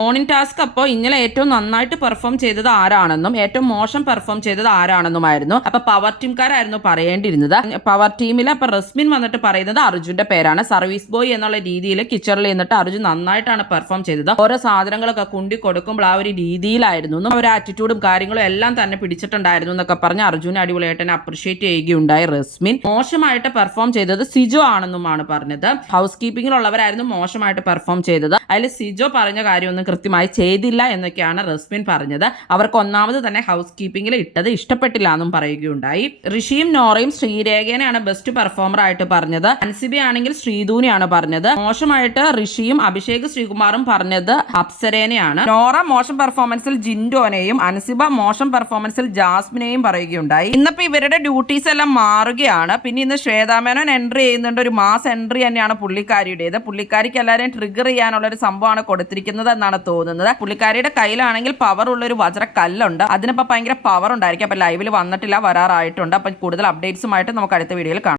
Morning task അപ്പോൾ ഇന്നലെ ഏറ്റവും നന്നായിട്ട് പെർഫോം ചെയ്തത് ആരാണെന്നും ഏറ്റവും മോശം പെർഫോം ചെയ്തത് ആരാണെന്നുമായിരുന്നു. അപ്പൊ പവർ ടീംകാരായിരുന്നു പറയേണ്ടിയിരുന്നത്. പവർ ടീമിൽ അപ്പൊ റസ്മിൻ വന്നിട്ട് പറയുന്നത് അർജുന്റെ പേരാണ്. സർവീസ് ബോയ് എന്നുള്ള രീതിയിൽ കിച്ചണിൽ നിന്നിട്ട് അർജുൻ നന്നായിട്ടാണ് പെർഫോം ചെയ്തത്. ഓരോ സാധനങ്ങളൊക്കെ കുണ്ടി കൊടുക്കുമ്പോൾ ആ ഒരു രീതിയിലായിരുന്നു, ഒരു ആറ്റിറ്റ്യൂഡും കാര്യങ്ങളും എല്ലാം തന്നെ പിടിച്ചിട്ടുണ്ടായിരുന്നു എന്നൊക്കെ പറഞ്ഞ് അർജുൻ അടിപൊളിയായിട്ട് തന്നെ അപ്രിഷിയേറ്റ് ചെയ്യുകയുണ്ടായി റസ്മിൻ. മോശമായിട്ട് പെർഫോം ചെയ്തത് സിജോ ആണെന്നുമാണ് പറഞ്ഞത്. ഹൗസ് കീപ്പിംഗിലുള്ളവരായിരുന്നു മോശമായിട്ട് പെർഫോം ചെയ്തത്. അതിൽ സിജോ പറഞ്ഞ കാര്യമൊന്നും കൃത്യമായി ചെയ്തില്ല എന്നൊക്കെയാണ് റസ്മിൻ പറഞ്ഞത്. അവർക്ക് ഒന്നാമത് തന്നെ ഹൗസ് കീപ്പിംഗിൽ ഇട്ടത് ഇഷ്ടപ്പെട്ടില്ല എന്നും പറയുകയുണ്ടായി. ഋഷിയും നോറയും ശ്രീരേഖനെയാണ് ബെസ്റ്റ് പെർഫോമർ ആയിട്ട് പറഞ്ഞത്. അൻസിബി ആണെങ്കിൽ ശ്രീധൂനെയാണ് പറഞ്ഞത്. മോശമായിട്ട് ഋഷിയും അഭിഷേക് ശ്രീകുമാറും പറഞ്ഞത് അപ്സരേനെയാണ്. നോറ മോശം പെർഫോമൻസിൽ ജിൻഡോനെയും അൻസിബ മോശം പെർഫോമൻസിൽ ജാസ്മിനെയും പറയുകയുണ്ടായി. ഇന്നിപ്പോ ഇവരുടെ ഡ്യൂട്ടീസ് എല്ലാം മാറുകയാണ്. പിന്നെ ഇന്ന് ശ്വേതാമേനോൻ എൻട്രി ചെയ്യുന്നുണ്ട്. ഒരു മാസ് എൻട്രി തന്നെയാണ് പുള്ളിക്കാരിയുടേത്. പുള്ളിക്കാരിക്ക് എല്ലാവരെയും ട്രിഗർ ചെയ്യാനുള്ള ഒരു സംഭവമാണ് കൊടുത്തിരിക്കുന്നത് എന്നാണ് തോന്നുന്നത്. പുള്ളിക്കാരിയുടെ കയ്യിലാണെങ്കിൽ പവർ ഉള്ള ഒരു വജ്രക്കല്ലുണ്ട്. അതിനിപ്പോ ഭയങ്കര പവർ ഉണ്ടായിരിക്കും. അപ്പൊ ലൈവിൽ വന്നിട്ടില്ല, വരാറായിട്ടുണ്ട്. അപ്പൊ കൂടുതൽ അപ്ഡേറ്റ്സുമായിട്ട് നമുക്ക് അടുത്ത വീഡിയോയിൽ കാണാം.